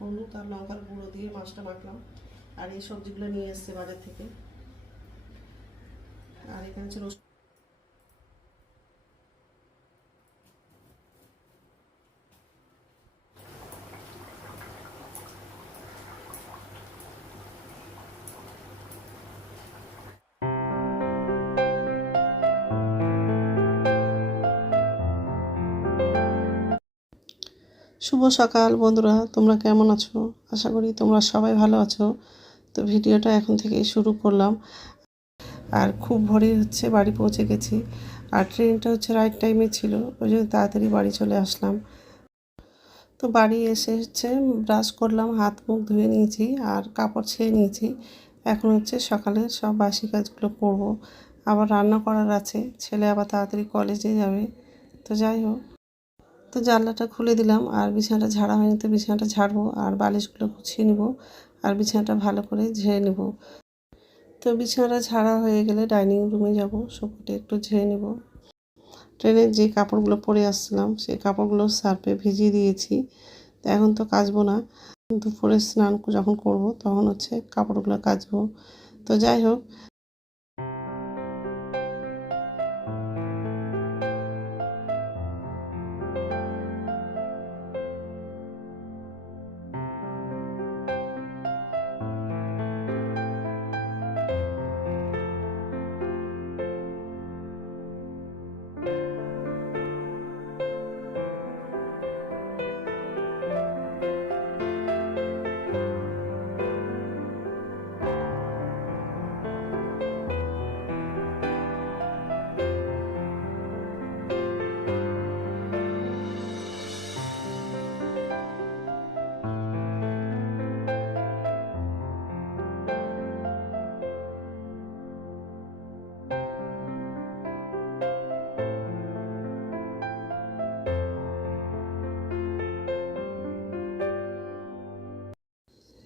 হলুদ আর লঙ্কার গুঁড়ো দিয়ে মাছটা মাখলাম। আর এই সবজিগুলো নিয়ে এসছে বাজার থেকে। আর এখানে হচ্ছে রসুন শুভ সকাল বন্ধুরা, তোমরা কেমন আছো? আশা করি তোমরা সবাই ভালো আছো। তো ভিডিওটা এখন থেকেই শুরু করলাম। আর খুব ভোরে হচ্ছে বাড়ি পৌঁছে গেছি। আর ট্রেনটা হচ্ছে রাইট টাইমে ছিল, ওই জন্য তাড়াতাড়ি বাড়ি চলে আসলাম। তো বাড়ি এসে হচ্ছে ব্রাশ করলাম, হাত মুখ ধুয়ে নিয়েছি আর কাপড় ছেয়ে নিয়েছি। এখন হচ্ছে সকালে সব বাসি কাজগুলো করব। আবার রান্না করার আছে, ছেলে আবার তাড়াতাড়ি কলেজে যাবে। তো যাই হোক। তো জানলাটা খুলে দিলাম, আর বিছানাটা ঝাড়া হয়নি তো বিছানাটা ঝাড়বো, আর বালিশগুলো গুছিয়ে নিব, আর বিছানাটা ভালো করে ঝেড়ে নেব। তো বিছানাটা ঝাড়া হয়ে গেলে ডাইনিং রুমে যাব সবটা একটু ঝেড়ে নেব। ট্রেনে যে কাপড়গুলো পরে আসছিলাম, সেই কাপড়গুলো সার্ফে ভিজিয়ে দিয়েছি। এখন তো কাচবো না, দুপুরে স্নান যখন করব তখন হচ্ছে কাপড়গুলো কাচবো। তো যাই হোক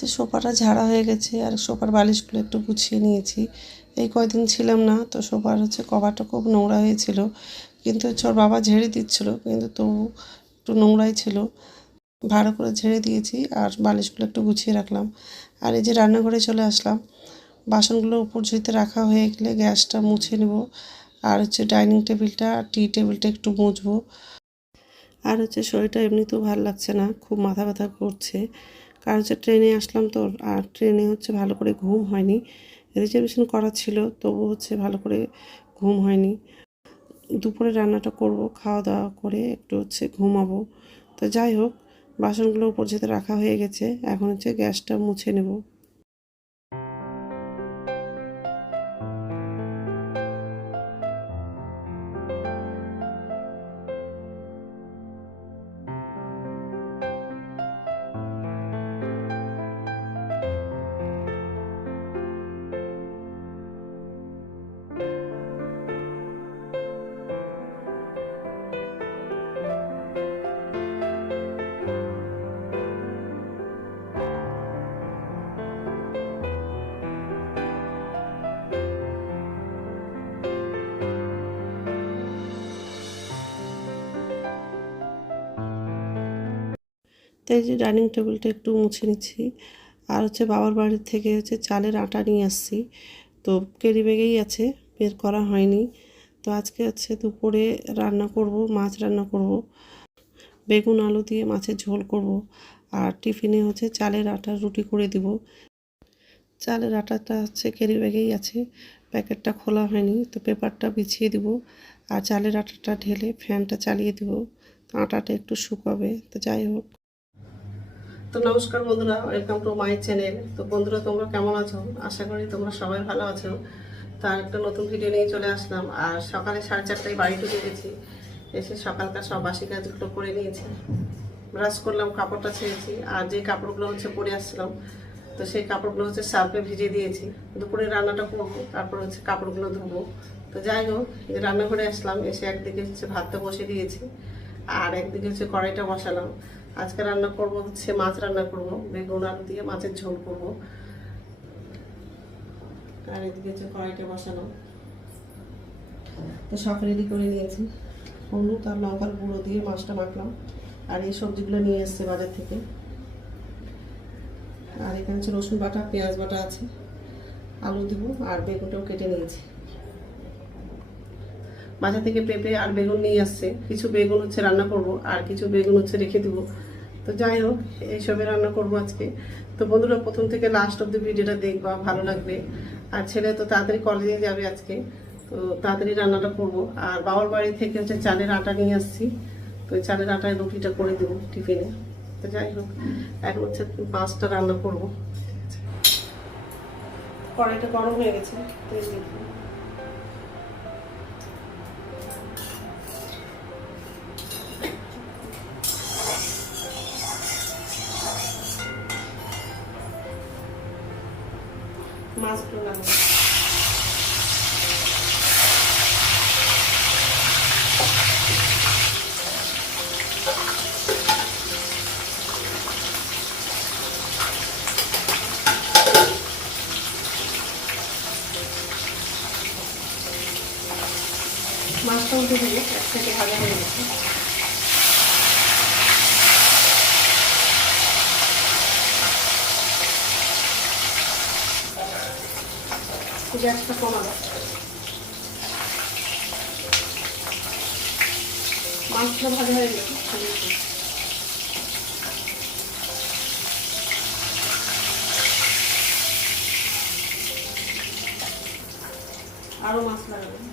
তো সোফাটা ঝাড়া হয়ে গেছে আর সোফার বালিশগুলো একটু গুছিয়ে নিয়েছি। এই কয়দিন ছিলাম না, তো সোফার হচ্ছে কভারটা খুব নোংরা হয়েছিল। কিন্তু ওর বাবা ঝেড়ে দিচ্ছিল, কিন্তু তবু একটু নোংরাই ছিল। ভালো করে ঝেড়ে দিয়েছি আর বালিশগুলো একটু গুছিয়ে রাখলাম। আর এই যে রান্নাঘরে চলে আসলাম, বাসনগুলো উপর ঝুঁতে রাখা হয়ে গেলে গ্যাসটা মুছে নেব। আর হচ্ছে ডাইনিং টেবিলটা টি টেবিলটা একটু মুছবো। আর হচ্ছে শরীরটা এমনিতেও ভালো লাগছে না, খুব মাথা ব্যথা করছে। কারণ হচ্ছে ট্রেনে আসলাম তো, আর ট্রেনে হচ্ছে ভালো করে ঘুম হয়নি। রিজার্ভেশন করা ছিল তবু হচ্ছে ভালো করে ঘুম হয়নি। দুপুরে রান্নাটা করব খাওয়া দাওয়া করে একটু হচ্ছে ঘুমাবো। তো যাই হোক, বাসনগুলো উপর যেতে রাখা হয়ে গেছে। এখন হচ্ছে গ্যাসটা মুছে নেব। তো এই যে ডাইনিং টেবিলটা একটু মুছে নিচ্ছি। আর হচ্ছে বাবার বাড়ির থেকে হচ্ছে চালের আটা নিয়ে আসছি। তো কেরি ব্যাগেই আছে, বের করা হয়নি। তো আজকে হচ্ছে দুপুরে রান্না করব, মাছ রান্না করব। বেগুন, আলু দিয়ে মাছের ঝোল করব। আর টিফিনে হচ্ছে চালের আটা রুটি করে দিব। চালের আটাটা হচ্ছে কেরি ব্যাগেই আছে, প্যাকেটটা খোলা হয়নি। তো পেপারটা বিছিয়ে দিব। আর চালের আটাটা ঢেলে ফ্যানটা চালিয়ে দিব। আটাটা একটু শুকাবে। তো যাই হোক। তো নমস্কার বন্ধুরা ওয়েলকাম টু মাই চ্যানেল তো বন্ধুরা, তোমরা কেমন আছো? আশা করি তোমরা সবাই ভালো আছো। তার একটা নতুন ভিডিও নিয়ে চলে আসলাম। আর সকালে সাড়ে চারটায় বাড়ি ঢুকে গেছি। এসে সকালকার সব বাসি কাজগুলো করে নিয়েছি। ব্রাশ করলাম, কাপড়টা ছেড়েছি। আর যে কাপড়গুলো হচ্ছে পরে আসছিলাম তো সেই কাপড়গুলো হচ্ছে সার্ফে ভিজিয়ে দিয়েছি। দুপুরে রান্নাটা করব, তারপর হচ্ছে কাপড়গুলো ধুবো। তো যাই হোক যে রান্নাঘরে আসলাম, এসে একদিকে হচ্ছে ভাতটা বসে দিয়েছি। আর একদিকে হচ্ছে কড়াইটা বসালাম। আজকে রান্না করব হচ্ছে মাছ রান্না করব, বেগুন আলু দিয়ে মাছের ঝোল করব। আর এদিকে হচ্ছে কড়াইটা বসানো। তো সব রেডি করে নিয়েছি। হলুদ আর লঙ্কার গুঁড়ো দিয়ে মাছটা মাখলাম। আর এই সবজিগুলো নিয়ে এসছে বাজার থেকে। আর এখানে হচ্ছে রসুন বাটা, পেঁয়াজ বাটা আছে। আলু দিব আর বেগুনটাও কেটে নিয়েছি। বাজার থেকে পেঁপে আর বেগুন নিয়ে আসছে। কিছু বেগুন হচ্ছে রান্না করব, আর কিছু বেগুন হচ্ছে রেখে দিব। তো যাই হোক, এইসবে রান্না করব আজকে। তো বন্ধুরা, প্রথম থেকে লাস্ট অব্দি ভিডিওটা দেখবা, ভালো লাগবে। আর ছেলে তো তাড়াতাড়ি কলেজে যাবে আজকে। তো তাড়াতাড়ি রান্নাটা করব। আর বাবার বাড়ি থেকে হচ্ছে চালের আটা নিয়ে আসছি। তো চালের আটায় রুটিটা করে দেবো টিফিনে। তো যাই হোক, এখন হচ্ছে পাঁচটা রান্না করব। কড়াইটা গরম হয়ে গেছে সাইডে ভাজা হয়ে গেছে। গ্যাসটা মাছ লাগাবো।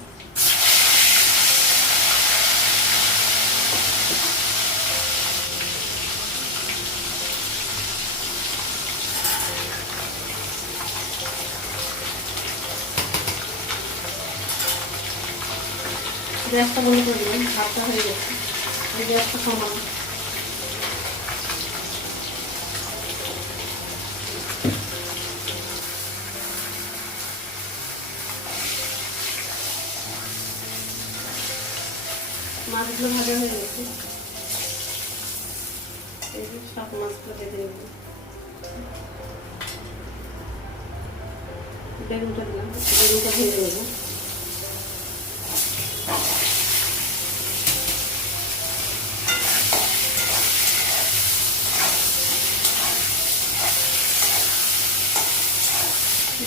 গ্যাসটা বন্ধ করে দিলাম, ভাতটা হয়ে গেছে। গ্যাসটা কমানো মাছগুলো ভাজা হয়ে গেছে। সব মাছগুলো বেঁধে নেব বেগুনটা দিলাম, বেগুনটা ভেজে নেব।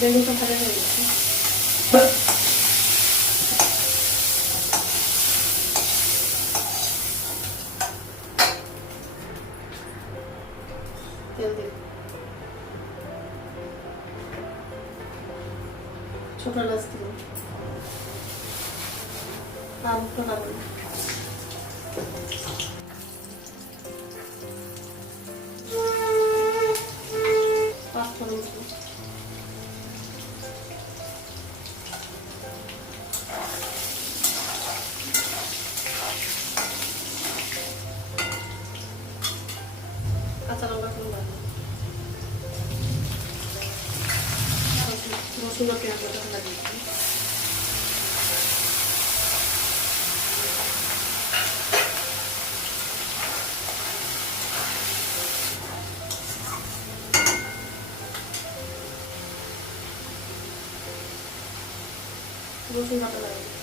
বেগুনটা রসুন বাটা লাগিয়েছি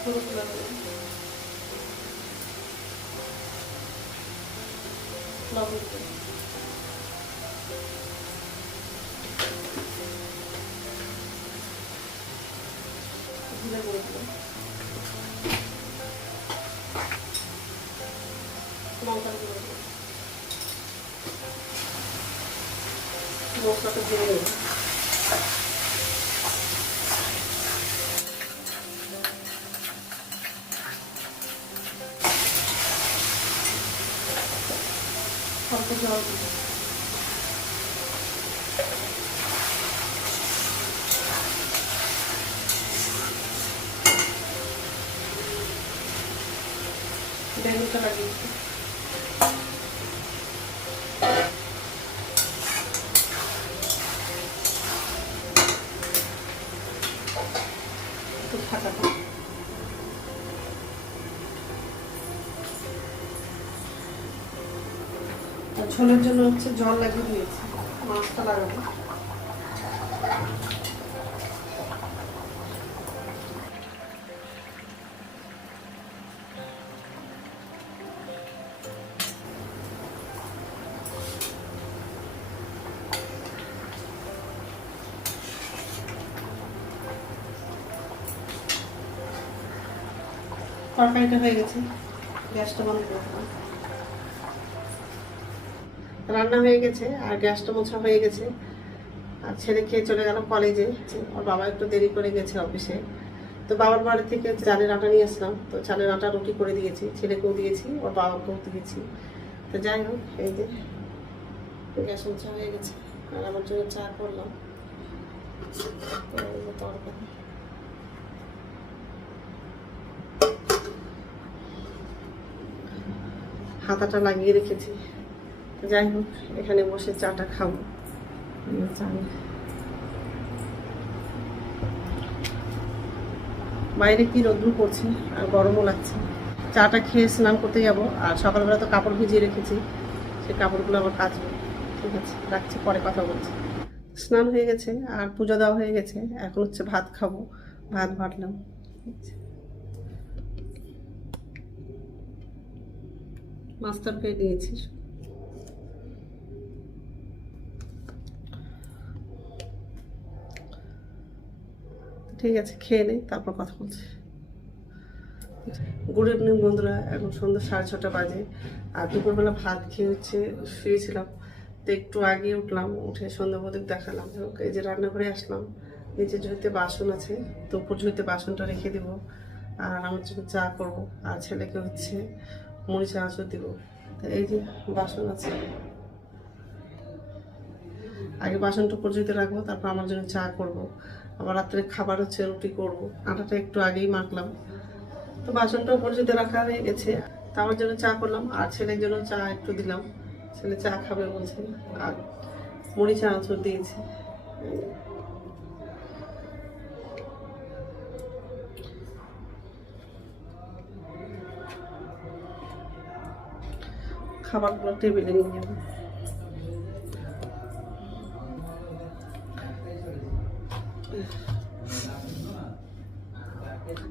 হলুদ লাগাবো লবণ গুঁড়ো দেবো লঙ্কার মশলাটা দিয়ে দেবো অল্প আর ঝোলের জন্য হচ্ছে জল লাগিয়ে দিয়েছি। মাছটা লাগাবো। তরকারিটা হয়ে গেছে। গ্যাসটা বন্ধ করে রান্না হয়ে গেছে, আর গ্যাসটা মোছা হয়ে গেছে। আর ছেলে খেয়ে চলে গেল কলেজে। ওর বাবা একটু দেরি করে গেছে অফিসে। তো বাবার বাড়ি থেকে চালের আটা নিয়ে আসলাম। তো চালের আটা রুটি করে দিয়েছি, ছেলেকেও দিয়েছি, ওর বাবাকেও দিয়েছি। তো যাই হোক, এই যে গ্যাস মোছা হয়ে গেছে। আর আমার জন্য চা করলাম। তো তরকারি। হাতাটা লাগিয়ে রেখেছি। যাই হোক, এখানে বসে চাটা খাব। বাইরে কি রোদ্দুর পড়ছে আর গরমও লাগছে। চাটা খেয়ে স্নান করতে যাব, আর সকালবেলা তো কাপড় ভিজিয়ে রেখেছি সেই কাপড়গুলো আবার কাচবো। ঠিক আছে, রাখছি, পরে কথা বলছি। স্নান হয়ে গেছে, আর পুজো দেওয়া হয়ে গেছে, এখন হচ্ছে ভাত খাব, ভাত বাটলাম। মাছ তরকারি দিয়েছি ঠিক আছে, খেয়ে নেই তারপর কথা বলছি। গুড ইভিনিং বন্ধুরা, এখন সন্ধ্যা সাড়ে ছটা বাজে, আর দুপুরবেলা ভাত খেয়ে হচ্ছে শুয়েছিলাম। তো একটু আগে উঠলাম, উঠে সন্ধ্যা প্রদীপ দেখালাম এই যে রান্নাঘরে আসলাম, নিচে ঝুড়িতে বাসন আছে, তো উপর ঝুড়িতে বাসনটা রেখে দিব, আর আমার জন্য চা করব, আর ছেলেকে হচ্ছে মুড়ি চানাচুর দিব। এই যে বাসন আছে। আগে বাসনটা উপর ঝুড়িতে রাখব, তারপর আমার জন্য চা করব। আবার রাত্রে খাবার হচ্ছে, রুটি করব। আটাটা একটু আগেই মাখলাম। তো বাসনটা উপর ঝুড়িতে রাখা হয়ে গেছে। তো আমার জন্য চা করলাম, আর ছেলের জন্য চা একটু দিলাম। ছেলে চা খাবে বলছে। আর মুড়ি চানাচুর দিয়েছি। খাবারগুলো টেবিলে নিয়ে যাব।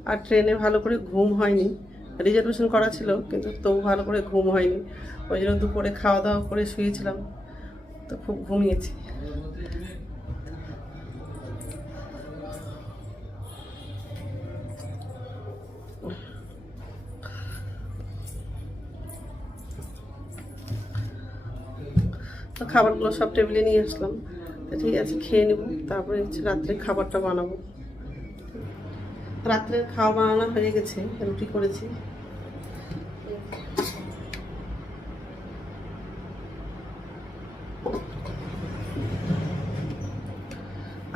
আর ট্রেনে ভালো করে ঘুম হয়নি। রিজার্ভেশন করা ছিল, কিন্তু তবু ভালো করে ঘুম হয়নি। ওই জন্য দুপুরে খাওয়া দাওয়া করে শুয়েছিলাম, তো খুব ঘুমিয়েছি। তো খাবারগুলো সব টেবিলে নিয়ে আসলাম। ঠিক আছে, খেয়ে নেব। তারপরে হচ্ছে রাত্রে খাবারটা বানাবো। রাত্রে খাওয়া বানানো হয়ে গেছে, রুটি করেছি।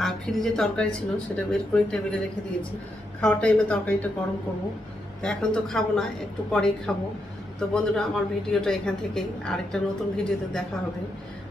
আর ফ্রিজে তরকারি ছিল, সেটা বের করে টেবিলে রেখে দিয়েছি। খাওয়ার টাইমে তরকারিটা গরম করব। তো এখন তো খাব না, একটু পরেই খাব। তো বন্ধুরা, আমার ভিডিওটা এখান থেকেই। আরেকটা নতুন ভিডিওতে দেখা হবে।